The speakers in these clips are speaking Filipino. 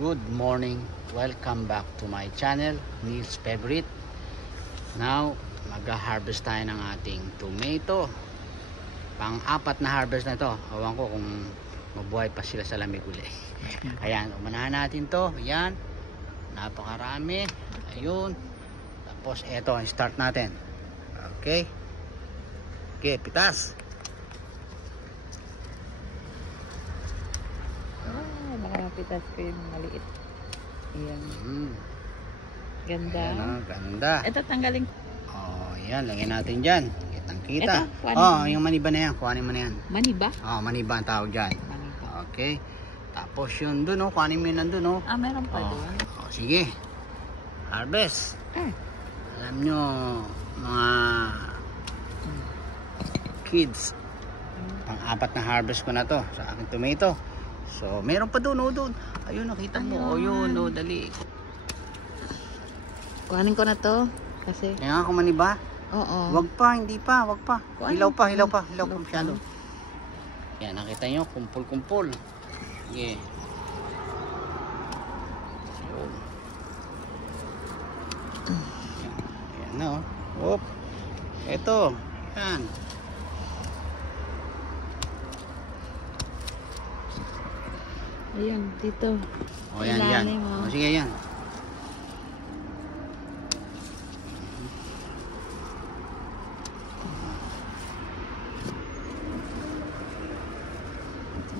Good morning, welcome back to my channel, Neil's Favorite. Now, mag-harvest tayo ng ating tomato. Pang-apat na harvest na ito. Awan ko kung mabuhay pa sila sa lamig uli. Ayan, umanahan natin to. Ayan, napakarami. Ayun. Tapos eto, start natin. Okay. Okay, pitas. Pitas ko yung maliit. Ayan. Ganda. Ayan, ganda. Ito tanggalin. Oh, ayan, lagyan natin dyan. Kitang kita. Ito, yung maniba na yan. Kuhanin mo na yan. Maniba? Oh, maniba ang tawag dyan. Maniba. Okay. Tapos yun dun, oh. Kuhanin mo yun nandun, oh. Ah, meron pa doon. Oh, sige. Harvest. Alam nyo, mga kids, pang-apat na harvest ko na to sa aking tomato. So, meron pa doon, oh, doon. Ayun, nakita mo. Oh, yun, oh, dali. Kuhanin ko na to. Kasi... Kaya ako maniba? Oo. Wag pa, hindi pa, wag pa. Hilaw pa, hilaw pa. Hilaw pa masyado. Yan, nakita nyo, kumpul-kumpul. Sige. Yan na, oh. Oop. Ito. Yan. Ayun, dito. O, yan, yan. O, sige, yan.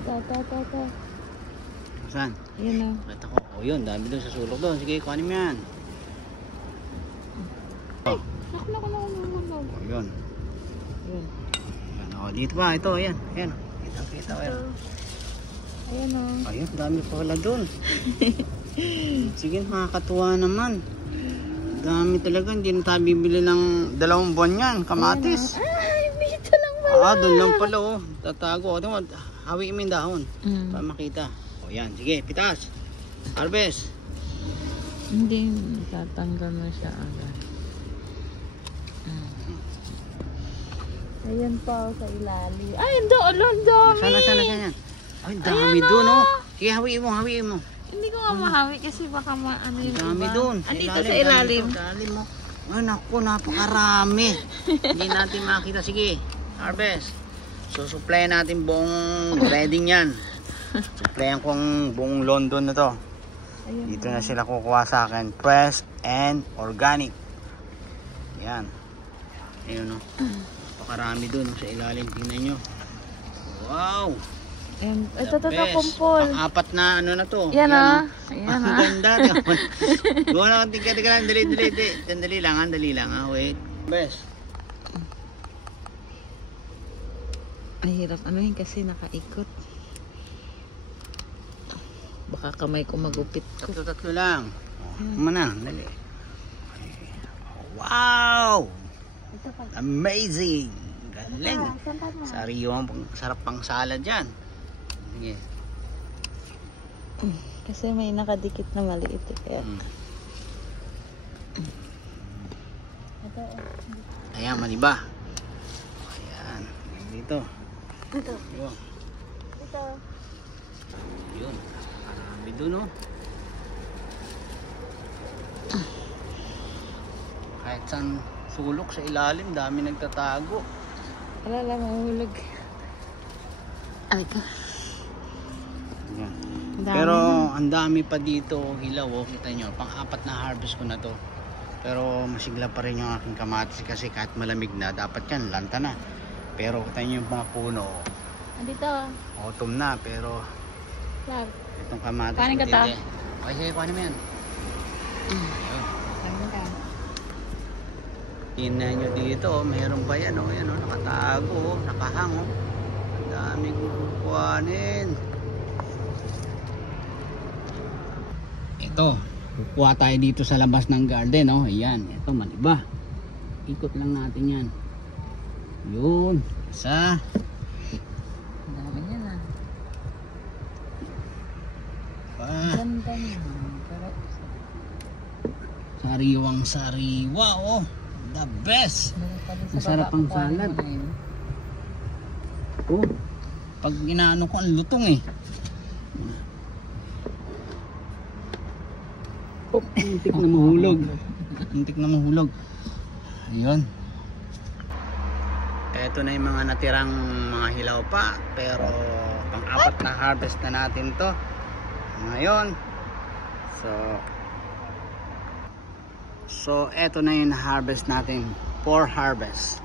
Ito. Saan? Ayun, o. Kita ko. O, yun. Dami doon sa sulok doon. Sige, kuhanin mo yan. Ay! Naku. O, yun. Ayun. O, dito pa. Ito, ayan. Ayan. Kita. Ayan. Ayun, o. Ayun, dami pala doon. Sige, nakakatuwa naman. Dami talaga. Hindi na tayo bibili ng 2 buwan yan. Kamatis. Ay, dito lang pala. Ah, doon lang pala, oh. Tatago. Hawi mo yung dahon. Para makita. O, yan. Sige, pitas. Harvest. Hindi, tatanggal na siya agad. Ayan pa sa ilalim. Ay, doon, dami. Sana yan. Ay, dami doon, oh. Sige, hawiin mo. Hindi ko nga mahawi kasi baka ano yung Dami iba. doon. Andito sa ilalim. Ilalim mo. Ay, naku, napakarami. Hindi natin makita. Sige, harvest. So, supplyan natin buong bedding yan. Supplyan ko ang buong London na to. Ayun. Dito na sila kukuha sa akin. Fresh and organic. Yan. Ayun, no. Napakarami doon sa ilalim. Tingnan nyo. Wow. Ito, kumpol. Pang-apat na ano na to. Yan, ah. Ayan, Ayan, ang ah. ganda. Gawa na, tika lang. Dali lang, ah. Wait. Best. Mahirap anuhin kasi nakaikot. Baka kamay ko magupit ko. Tatlo lang. Mana, dali. Wow! Amazing! Galing. Sariwang sarap pang salad yan. Sige. Kasi may nakadikit na maliit. Kaya. Ayan, maniba. Ayan. Dito. Ito. Yun. Ito. Yun. Marami doon, oh. Kahit saan sulok sa ilalim, dami nagtatago. Wala lang, mahulog. Ay ka. Ayan. Dami. Pero ang dami pa dito, hilaw, oh. Kita nyo, pang-apat na harvest ko na to. Pero masigla pa rin yung aking kamatis kasi kahit malamig na, dapat yan, lanta na. Pero kita nyo yung mga puno, Andito. autumn na, pero Lag. itong kamatis. Kuhanin ka ta? Okay, sige, kuhanin mo yan. Ayun. Kuhanin ka. Tingnan nyo dito, oh, mayroon pa yan, oh. Yan, oh, nakatago, oh, nakahang, oh. Ang daming kukuhanin. Ito, kukuha tayo dito sa labas ng garden, oh. Ayan, ito, maniba. Ikot lang natin yan. Yun, isa. Ang dami yan, ah. Pa. Ganda niya. Pero, Sariwang sariwa, oh. The best. Ang sarap ang salad. Oh, pag inaano ko ang lutong eh. Oh, muntik na mahulog. Muntik na mahulog. Ayun. Ito na yung mga natirang mga hilaw pa. Pero pang-apat na harvest na natin to. Ngayon. So eto na yung harvest natin. 4 harvest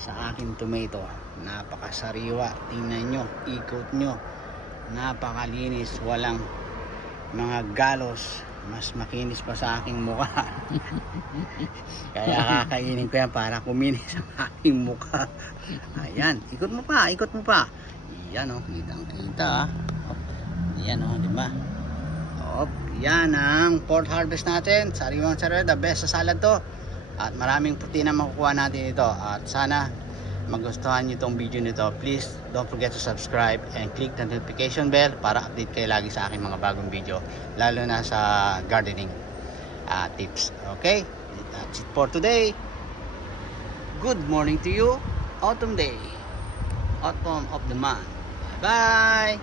sa aking tomato. Napakasariwa. Tingnan nyo. Ikot nyo. Napakalinis. Walang mga galos. Mas makinis pa sa aking mukha. Kaya kakainin ko yan para kuminis ang aking mukha. Ayan, ikot mo pa, ikot mo pa. Yan o, kitang kita. Yan o, di ba? Yan ang 4th harvest natin. Sariwang sariwa, the best sa salad to. At maraming protein na makukuha natin ito. At sana magustuhan nyo itong video nito. Please don't forget to subscribe and click the notification bell para update kayo lagi sa aking mga bagong video, lalo na sa gardening tips. Okay, that's it for today. Good morning to you. Autumn day, autumn of the month. Bye.